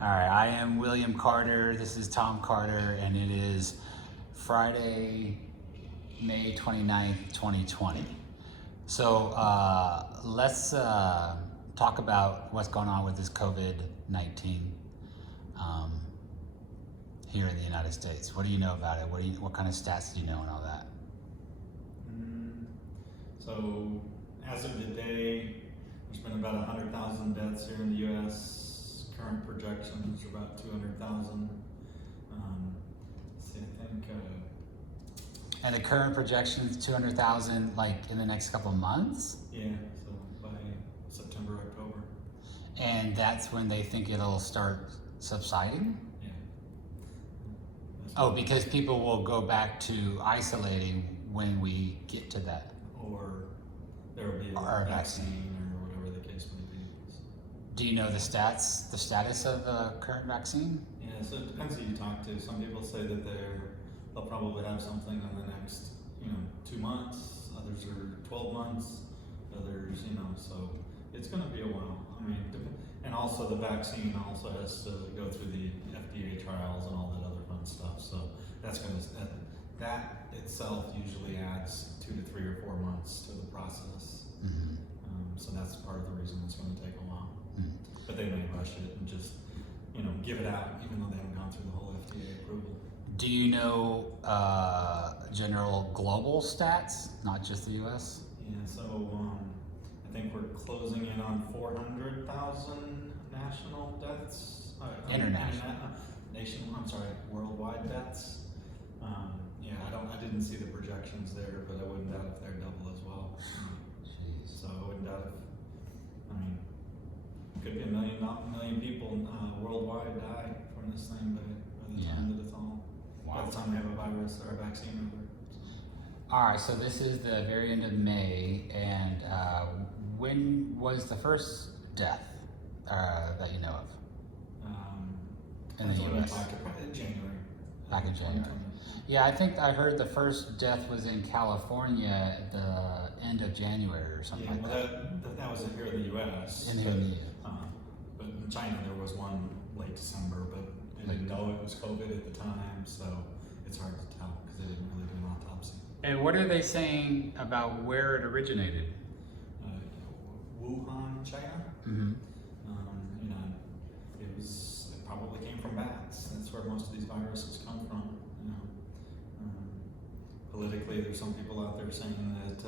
All right, I am William Carter. This is Tom Carter, and it is Friday, May 29th, 2020. So let's talk about what's going on with this COVID-19 here in the United States. What do you know about it? What kind of stats do you know and all that? So as of today, there's been about 100,000 deaths here in the U.S. Current projections are about 200,000. See, I think. And the current projection is 200,000, like in the next couple of months. Yeah, so by September, October. And that's when they think it'll start subsiding. Yeah. Oh, because people will go back to isolating when we get to that. Or there will be Or a vaccine or whatever the case may be. Do you know the status of the current vaccine? Yeah, so it depends who you talk to. Some people say that they'll probably have something in the next, 2 months. Others are 12 months. Others, so it's going to be a while. And also the vaccine also has to go through the FDA trials and all that other fun stuff. So that itself usually adds 2 to 3 or 4 months to the process. Mm-hmm. So that's part of the reason it's going to take a while. Mm-hmm. But they may rush it and just, give it out, even though they haven't gone through the whole FDA approval. Do you know general global stats, not just the U.S.? Yeah, so I think we're closing in on 400,000 national deaths. Worldwide deaths. I didn't see the projections there, but I wouldn't doubt if they're double as well. Jeez. So I wouldn't doubt could be a million people worldwide die from this thing by the time that it's all, by the time we have a virus or a vaccine over. All right, so this is the very end of May, and when was the first death that you know of in the U.S.? January. Back in January. Yeah, I think I heard the first death was in California at the end of January or something like that. That was here in the U.S. But in China there was one late December, but they didn't know it was COVID at the time, so it's hard to tell because they didn't really do an autopsy. And what are they saying about where it originated? Wuhan, China. Mm-hmm. It probably came from bats. That's where most of these viruses come from. Politically, there's some people out there saying that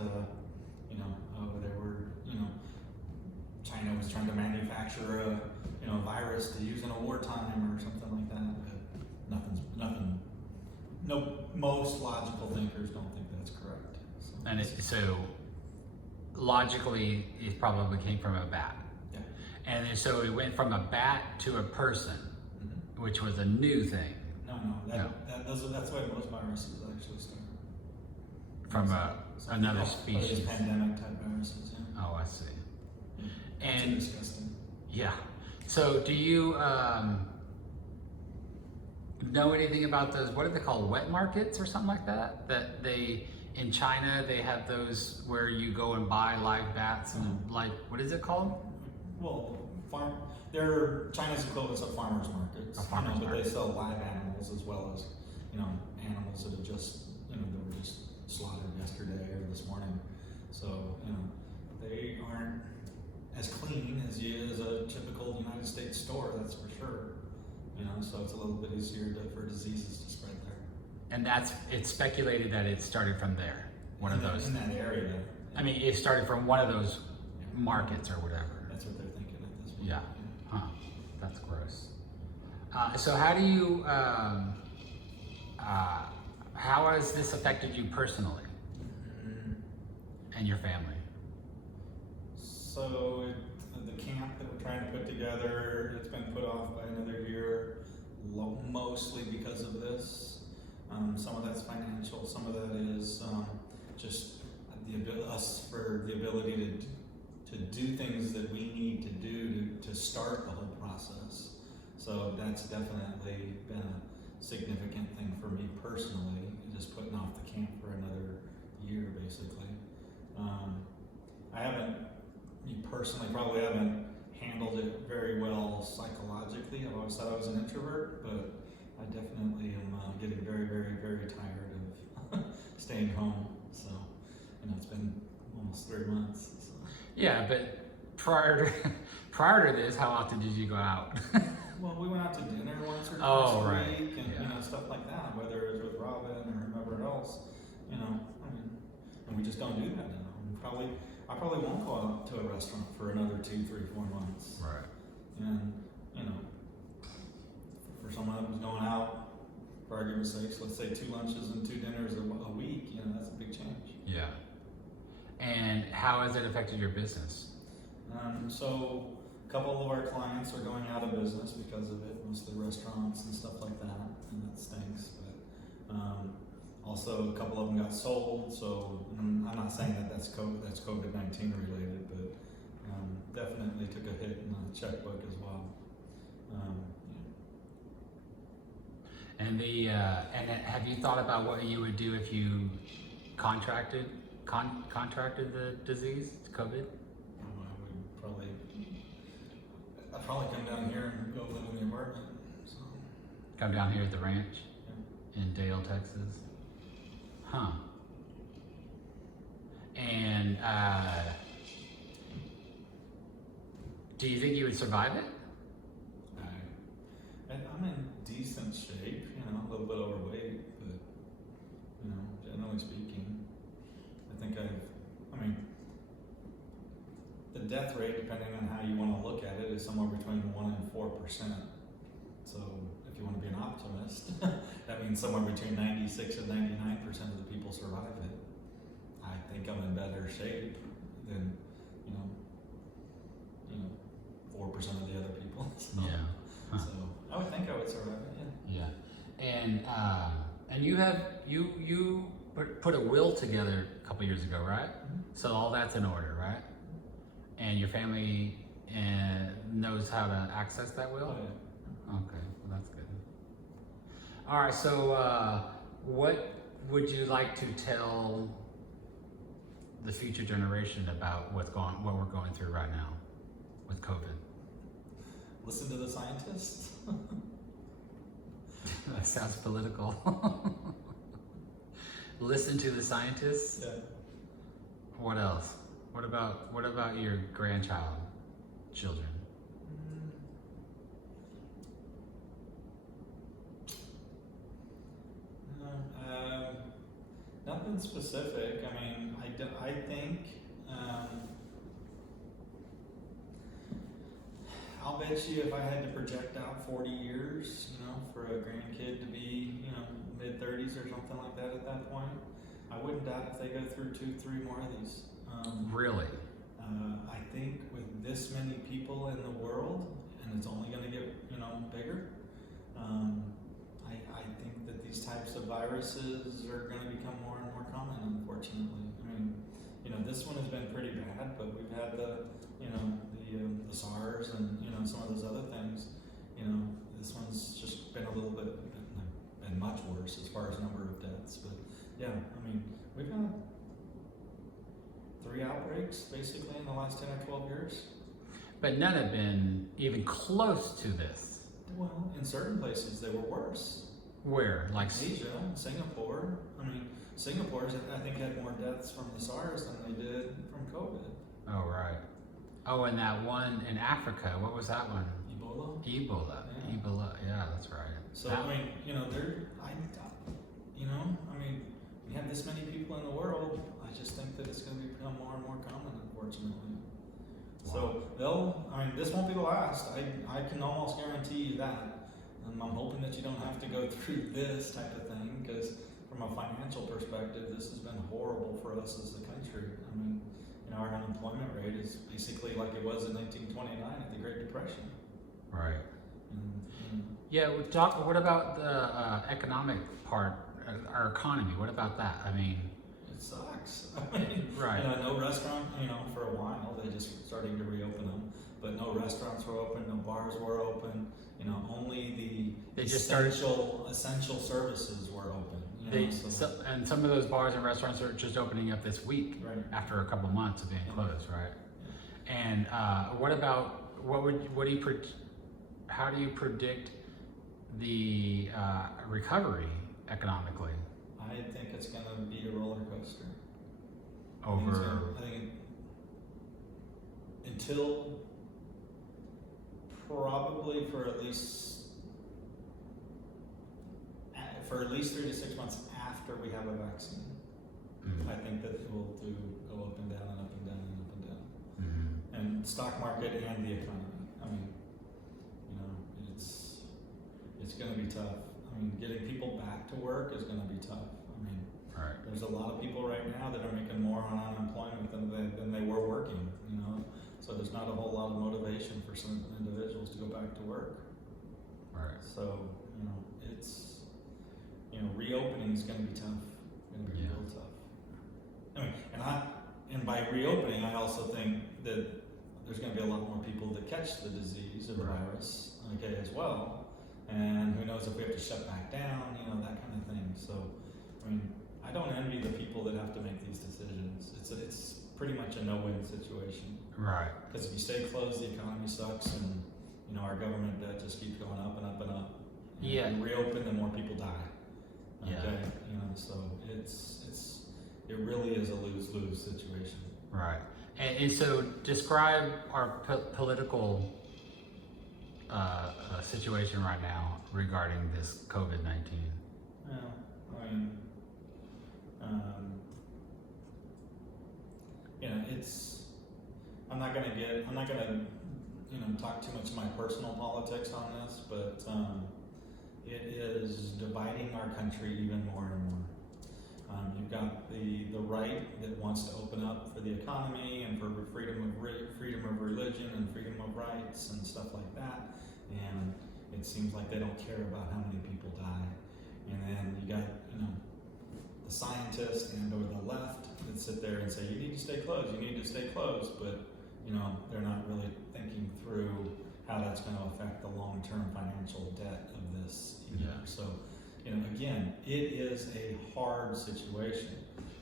China was trying to manufacture a virus to use in a wartime or something like that. But nothing. No, most logical thinkers don't think that's correct. So logically, it probably came from a bat. Yeah. And then so it went from a bat to a person, mm-hmm. which was a new thing. That's why most viruses actually start. From another species. These pandemic type viruses, yeah. Oh, I see. And disgusting. Yeah. So do you know anything about those, what are they called, wet markets or something like that? That in China, they have those where you go and buy live bats and what is it called? Well, they're China's equivalents of farmers markets. But they sell live animals as well as, animals that have just, they were just slaughtered yesterday or this morning. So, they aren't as clean as a typical United States store, that's for sure. So it's a little bit easier for diseases to spread there. And it's speculated that it started from there, in that area. I mean, it started from one of those markets or whatever. That's what they're thinking at this point. Yeah. Huh. That's gross. So how do you, how has this affected you personally and your family? So the camp that we're trying to put together, it's been put off by another year, mostly because of this. Some of that's financial, some of that is just the ability to do things that we need to do to start the whole process. So that's definitely been a significant thing for me personally, just putting off the camp for another year, basically. I personally probably haven't handled it very well psychologically. I've always always thought I was an introvert, but I definitely am getting very, very, very tired of staying home. So, it's been almost 3 months. So. Yeah, but prior to this, how often did you go out? Well, we went out to dinner once or Oh, twice a right. week, and Yeah. stuff like that. Whether it was with Robin or whoever else, and we just don't do that now. I probably won't go out to a restaurant for another 2, 3, 4 months. Right. And for someone who's going out, for argument's sake, let's say 2 lunches and 2 dinners a week, that's a big change. Yeah. And how has it affected your business? So a couple of our clients are going out of business because of it, mostly restaurants and stuff like that, and that stinks. But also a couple of them got sold. So I'm not saying that's COVID-19 related, but definitely took a hit in the checkbook as well. And have you thought about what you would do if you contracted the disease, COVID? I'd probably come down here and go live in the apartment. So. Come down here at the ranch in Dale, Texas. Huh. And do you think you would survive it? I'm in decent shape, a little bit overweight, but generally speaking, I think the death rate, depending on how you want to look at it, is somewhere between 1% and 4%. So if you want to be an optimist, that means somewhere between 96 and 99% of the people survive it. I think I'm in better shape than 4% of the other people. So, Yeah. Huh. So I would think I would survive it. Yeah. And you put a will together a couple years ago, right? Mm-hmm. So all that's in order, right? And your family knows how to access that will? Oh, yeah. Okay, well that's good. All right, so what would you like to tell the future generation about what we're going through right now with COVID? Listen to the scientists. That sounds political. Listen to the scientists? Yeah. What else? What about your children? Nothing specific. I think I'll bet you if I had to project out 40 years, for a grandkid to be, mid-30s or something like that at that point, I wouldn't doubt if they go through 2, 3 more of these. Really? I think with this many people in the world, and it's only going to get, bigger, I think that these types of viruses are going to become more and more common, unfortunately. This one has been pretty bad, but we've had the SARS and, some of those other things. This one's just been been much worse as far as number of deaths. But yeah, we've had 3 outbreaks basically in the last 10 or 12 years. But none have been even close to this. Well, in certain places they were worse. Where? Like Asia, Singapore. Singapore's, I think, had more deaths from the SARS than they did from COVID. Oh, right. Oh, and that one in Africa, what was that one? Ebola. Yeah. Ebola, yeah, that's right. So, we have this many people in the world, I just think that it's going to become more and more common, unfortunately. Wow. So, this won't be the last. I can almost guarantee you that. I'm hoping that you don't have to go through this type of thing, because from a financial perspective, this has been horrible for us as a country. Our unemployment rate is basically like it was in 1929 at the Great Depression. Right. And Yeah, what about the economic part, our economy? What about that? it sucks. Right. No restaurant, for a while, they just starting to reopen them, but no restaurants were open, no bars were open, only the essential services were open. And some of those bars and restaurants are just opening up this week, Right. after a couple months of being closed, right? And what do you how do you predict the recovery economically? I think it's going to be a roller coaster. Over. I think until probably for at least 3 to 6 months after we have a vaccine. I think that it will go up and down and up and down and up and down. And stock market and the economy. I mean, it's going to be tough. I mean, getting people back to work is going to be tough. I mean, there's a lot of people right now that are making more on unemployment than they were working. So there's not a whole lot of motivation for some individuals to go back to work. So it's reopening is going to be tough. It's going to be real tough. I mean, and by reopening, I also think that there's going to be a lot more people that catch the disease or the virus, as well. And who knows if we have to shut back down, that kind of thing. So, I mean, I don't envy the people that have to make these decisions. It's pretty much a no-win situation. Right. Because if you stay closed, the economy sucks, and our government debt just keeps going up and up and up. And if we reopen, the more people die. So it really is a lose-lose situation. Right. And so describe our political situation right now regarding this COVID-19. Well, I mean, I'm not gonna talk too much of my personal politics on this, but it is dividing our country even more and more. You've got the right that wants to open up for the economy and for freedom of religion and freedom of rights and stuff like that, and it seems like they don't care about how many people die. And then you got the scientists and or the left that sit there and say you need to stay closed, but they're not really thinking through how that's going to affect the long-term financial debt of this either. So, again, it is a hard situation,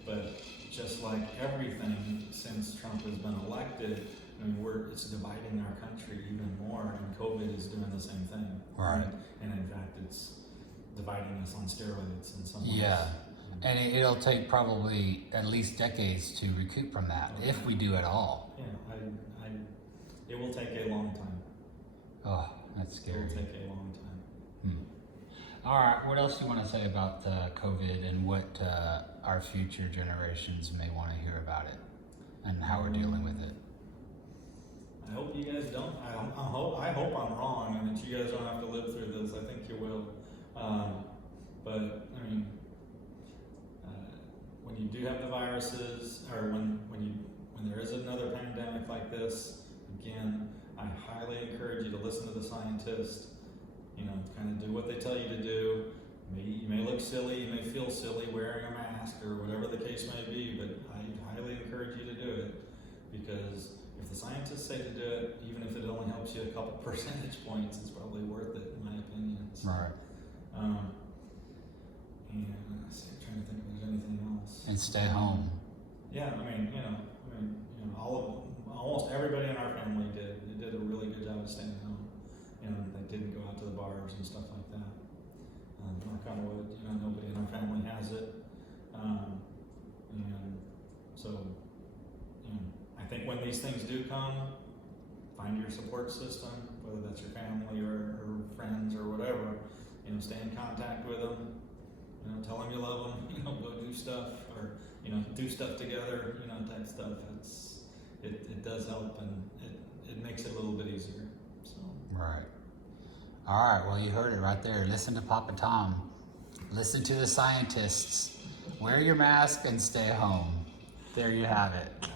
but just like everything since Trump has been elected, it's dividing our country even more, and COVID is doing the same thing. Right. And in fact, it's dividing us on steroids in some ways. Yeah. And it'll take probably at least decades to recoup from that, if we do at all. Yeah, it will take a long time. Oh, that's scary. It will take a long time. All right, what else do you want to say about COVID and what our future generations may want to hear about it and how we're dealing with it? I hope you guys don't. I hope I'm wrong and that you guys don't have to live through this. I think you will. But I mean, when you do have the viruses, or when there is another pandemic like this, again, I highly encourage you to listen to the scientists. Kind of do what they tell you to do. You may look silly, you may feel silly wearing a mask or whatever the case may be, but I highly encourage you to do it, because if the scientists say to do it, even if it only helps you a couple percentage points, it's probably worth it, in my opinion. So, right. And I'm trying to think if there's anything else. And stay home. Yeah, almost everybody in our family did. They did a really good job of staying home. They didn't go out to the bars and stuff like that. Knock on wood, nobody in our family has it. And so, I think when these things do come, find your support system, whether that's your family or friends or whatever. Stay in contact with them. Tell them you love them. Go do stuff, or do stuff together. Type stuff. It does help, and it makes it a little bit easier. So. Right. All right. Well, you heard it right there. Listen to Papa Tom. Listen to the scientists. Wear your mask and stay home. There you have it.